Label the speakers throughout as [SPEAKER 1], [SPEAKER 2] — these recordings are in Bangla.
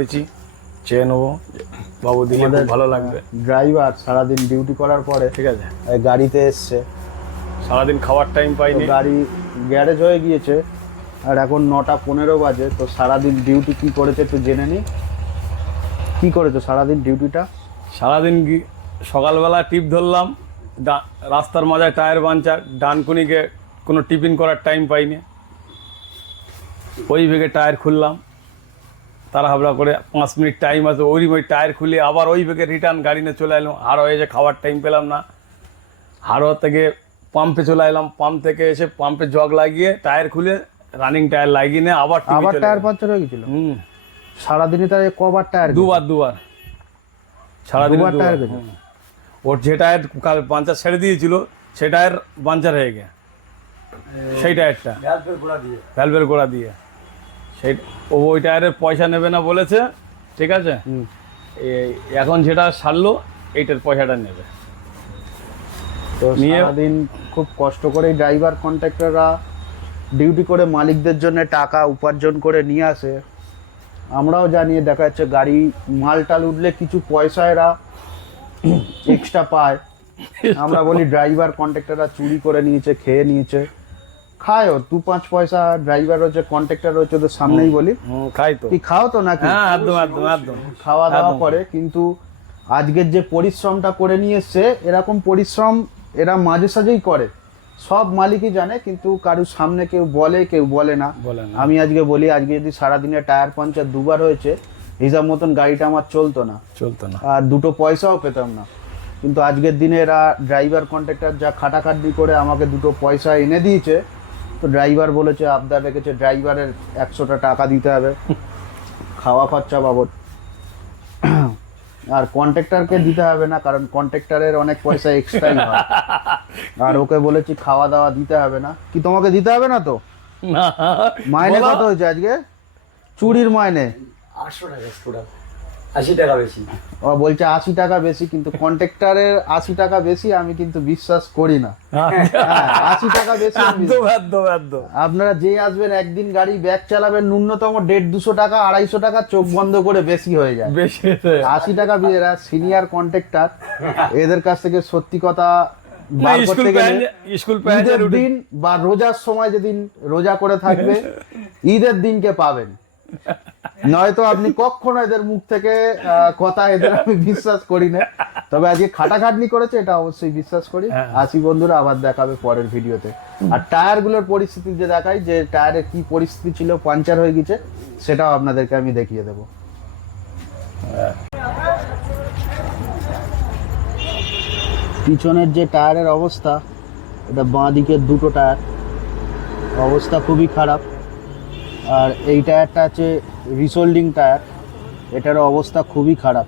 [SPEAKER 1] করেছি চেয়ে নেব। বাবু দিলে ভালো লাগবে।
[SPEAKER 2] ড্রাইভার সারাদিন ডিউটি করার পরে
[SPEAKER 1] ঠিক আছে।
[SPEAKER 2] গাড়িতে এসছে।
[SPEAKER 1] সারাদিন খাওয়ার টাইম পাইনি।
[SPEAKER 2] গাড়ি গ্যারেজ হয়ে গিয়েছে। আর এখন নটা পনেরো বাজে তো সারাদিন ডিউটি কি করেছে একটু জেনে নি। কি করেছ সারাদিন ডিউটিটা?
[SPEAKER 1] সারাদিন সকালবেলা টিপ ধরলাম রাস্তার মাঝে টায়ার পাঞ্চার ডানকুনিকে কোনো টিফিন করার টাইম পাইনি। ওই ভেগে টায়ার খুললাম। তারা হাবড়া করে পাঁচ মিনিট টাইম আছে ওই ওই টায়ার খুলে আবার ওই বেগে রিটার্ন গাড়ি নিয়ে চলে এলাম। হাড় হয়ে যে খাওয়ার টাইম পেলাম না। হাড়ো থেকে পাম্পে চলে এলাম। পাম্প থেকে এসে পাম্পে জগ লাগিয়ে টায়ার খুলে রানিং টায়ার লাগিয়ে নিয়ে আবার
[SPEAKER 2] আবার টায়ার। পাঞ্চার হয়ে গেছিল?
[SPEAKER 1] হুম।
[SPEAKER 2] সারাদিনে তার কবার টায়ার
[SPEAKER 1] দুবার দুবার। সারাদিন
[SPEAKER 2] দুবার টায়ার গেছে?
[SPEAKER 1] ওর যে টায়ার কাল পাঞ্চার ছেড়ে দিয়েছিল সেই টায়ার পাঞ্চার হয়ে গেছে। সেই টায়ারটা ভ্যালভের গোড়া দিয়ে। ভ্যালভের গোড়া দিয়ে। সেই ও ওই টায়ারের পয়সা নেবে না বলেছে ঠিক আছে?
[SPEAKER 2] হুম।
[SPEAKER 1] এই এখন যেটা সারলো এইটার পয়সাটা নেবে।
[SPEAKER 2] তো
[SPEAKER 1] নিয়ে-
[SPEAKER 2] সারাদিন খুব কষ্ট করে ড্রাইভার কন্ট্রাক্টররা ডিউটি করে মালিকদের জন্য টাকা উপার্জন করে নিয়ে আসে। আমরাও জানিয়ে দেখা যাচ্ছে গাড়ি মাল টাল উঠলে কিছু পয়সা এরা এক্সট্রা পায়। আমরা বলি ড্রাইভার কন্ট্রাক্টররা চুরি করে নিয়েছে খেয়ে নিয়েছে। খায়ও দু পাঁচ পয়সা ড্রাইভার হচ্ছে কন্ট্রাক্টর হচ্ছে ওদের সামনেই বলি।
[SPEAKER 1] খাই তো।
[SPEAKER 2] কি খাও তো নাকি?
[SPEAKER 1] হ্যাঁ একদম একদম একদম।
[SPEAKER 2] খাওয়া দাওয়া করে কিন্তু আজকের যে পরিশ্রমটা করে নিয়ে এসছে এরকম পরিশ্রম এরা মাঝে সাঝেই করে। সব মালিকই জানে কিন্তু কারুর সামনে কেউ বলে কেউ বলে না।
[SPEAKER 1] বলে না।
[SPEAKER 2] আমি আজকে বলি আজকে যদি সারাদিনে টায়ার পাঞ্চার দুবার হয়েছে হিসাব মতন গাড়িটা আমার চলতো না।
[SPEAKER 1] চলতো না।
[SPEAKER 2] আর দুটো পয়সাও পেতাম না। কিন্তু আজকের দিনে এরা ড্রাইভার কন্ট্রাক্টর যা খাটাখাটনি করে আমাকে দুটো পয়সা এনে দিয়েছে তো ড্রাইভার বলেছে আবদার রেখেছে ড্রাইভারের একশোটা টাকা দিতে হবে। খাওয়া খরচা বাবদ। আর কন্ট্রাক্টরকে দিতে হবে না কারণ কন্ট্রাক্টরের অনেক পয়সা এক্সট্রাই হয়। আর ওকে বলেছি খাওয়া দাওয়া দিতে হবে না। কি তোমাকে দিতে হবে না তো? মাইনে কত হয়েছে আজকে? চুরির মাইনে।
[SPEAKER 3] আটশো টাকা স্টুডেন্ট আশি টাকা বেশি।
[SPEAKER 2] ও বলছে আশি টাকা বেশি কিন্তু কন্ট্রাক্টরের আশি টাকা বেশি আমি কিন্তু বিশ্বাস করি না। হ্যাঁ, আশি টাকা বেশি আপনারা যে আসবেন একদিন গাড়ি ব্যাগ চালাবেন ন্যূনতম দেড় দুশো টাকা আড়াইশো টাকা চোখ বন্ধ করে বেশি হয়ে যায়।
[SPEAKER 1] বেশি
[SPEAKER 2] আশি টাকা দিয়ে এরা সিনিয়র কন্ট্রাক্টর এদের কাছ থেকে সত্যি কথা বার করতে গেলে
[SPEAKER 1] স্কুল
[SPEAKER 2] দিন বা রোজার সময় যেদিন রোজা করে থাকবে ঈদের দিনকে পাবেন। নয়তো আপনি কখনো এদের মুখ থেকে কথা এদের আমি বিশ্বাস করি না তবে আজকে খাটাখাটনি করেছে এটা অবশ্যই বিশ্বাস করি।
[SPEAKER 1] হ্যাঁ।
[SPEAKER 2] আসি বন্ধুরা আবার দেখাবে পরের ভিডিওতে। আর টায়ারগুলোর পরিস্থিতি যে দেখাই যে টায়ারের কি পরিস্থিতি ছিল পাঞ্চার হয়ে গেছে সেটাও আপনাদেরকে আমি দেখিয়ে দেবো। পিছনের যে টায়ারের অবস্থা এটা বাঁ দিকের দুটো টায়ার অবস্থা খুবই খারাপ। আর এই টায়ারটা আছে রিসোল্ডিং টায়ার, এটারও অবস্থা খুবই খারাপ।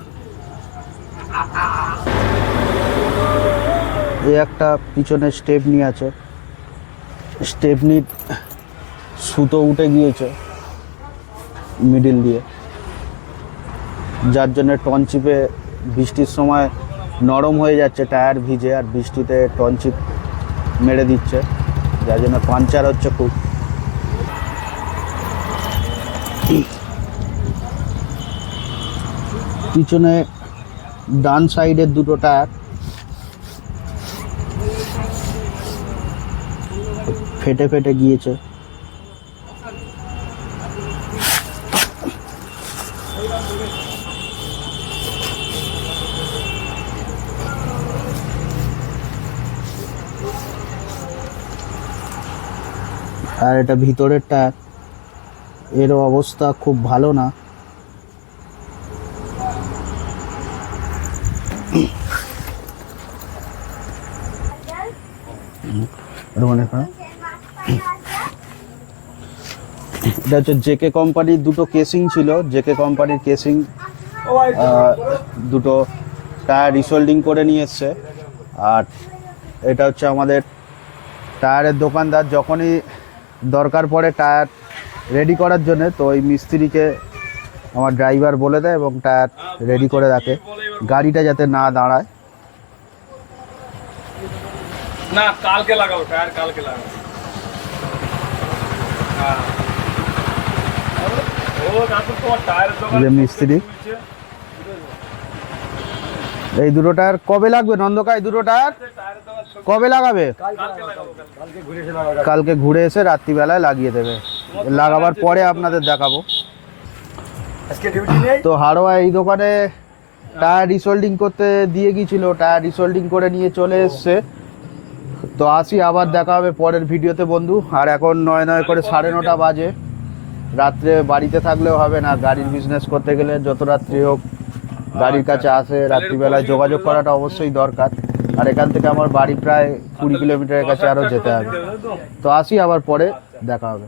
[SPEAKER 2] এই একটা পিছনে স্টেপনি আছে। স্টেপনির সুতো উঠে গিয়েছে মিডিল দিয়ে। যার জন্য টনচিপে বৃষ্টির সময় নরম হয়ে যাচ্ছে, টায়ার ভিজে আর বৃষ্টিতে টনচিপ মেরে দিচ্ছে। যার জন্য পাঞ্চার হচ্ছে খুব। পিছনে ডান সাইডের দুটো টায়ার। ফেটে ফেটে গিয়েছে। আর এটা ভিতরের টায়ার। এরও অবস্থা খুব ভালো না। এটা হচ্ছে জেকে কোম্পানির দুটো কেসিং ছিল। জেকে কোম্পানির কেসিং দুটো টায়ার রিসোল্ডিং করে নিয়ে এসছে। আর এটা হচ্ছে আমাদের টায়ারের দোকানদার। যখনই দরকার পড়ে টায়ার রেডি করার জন্য, তো ওই মিস্ত্রিকে আমার ড্রাইভার বলে দেয় এবং টায়ার রেডি করে রাখে। গাড়িটা যাতে না দাঁড়ায়।
[SPEAKER 1] না কালকে লাগাবো টায়ার কালকে লাগাবো। হ্যাঁ।
[SPEAKER 2] মিস্ত্রি। এই দুটো টায়ার কবে লাগবে? নন্দকায় দুটো টায়ার কবে লাগাবে?
[SPEAKER 1] কালকে লাগাবো কালকে।
[SPEAKER 3] কালকে ঘুরে এসে লাগাবো।
[SPEAKER 2] কালকে ঘুরে এসে রাত্রিবেলায় লাগিয়ে দেবে। লাগাবার পরে আপনাদের দেখাবো।
[SPEAKER 3] আজকে ডিউটি নেই?
[SPEAKER 2] তো হাড়োয়া এই দোকানে টায়ার রিসোল্ডিং করতে দিয়ে গিয়েছিল। টায়ার রিসোল্ডিং করে নিয়ে চলে এসছে। তো আসি আবার দেখা হবে পরের ভিডিওতে বন্ধু। আর এখন নয় নয় করে সাড়ে নটা বাজে। রাত্রে বাড়িতে থাকলেও হবে না গাড়ির বিজনেস করতে গেলে যত রাত্রি হোক গাড়ির কাছে আসে রাত্রিবেলায় যোগাযোগ করাটা অবশ্যই দরকার। আর এখান থেকে আমার বাড়ি প্রায় কুড়ি কিলোমিটারের কাছে আরও যেতে হবে। তো আসি আবার পরে দেখা হবে।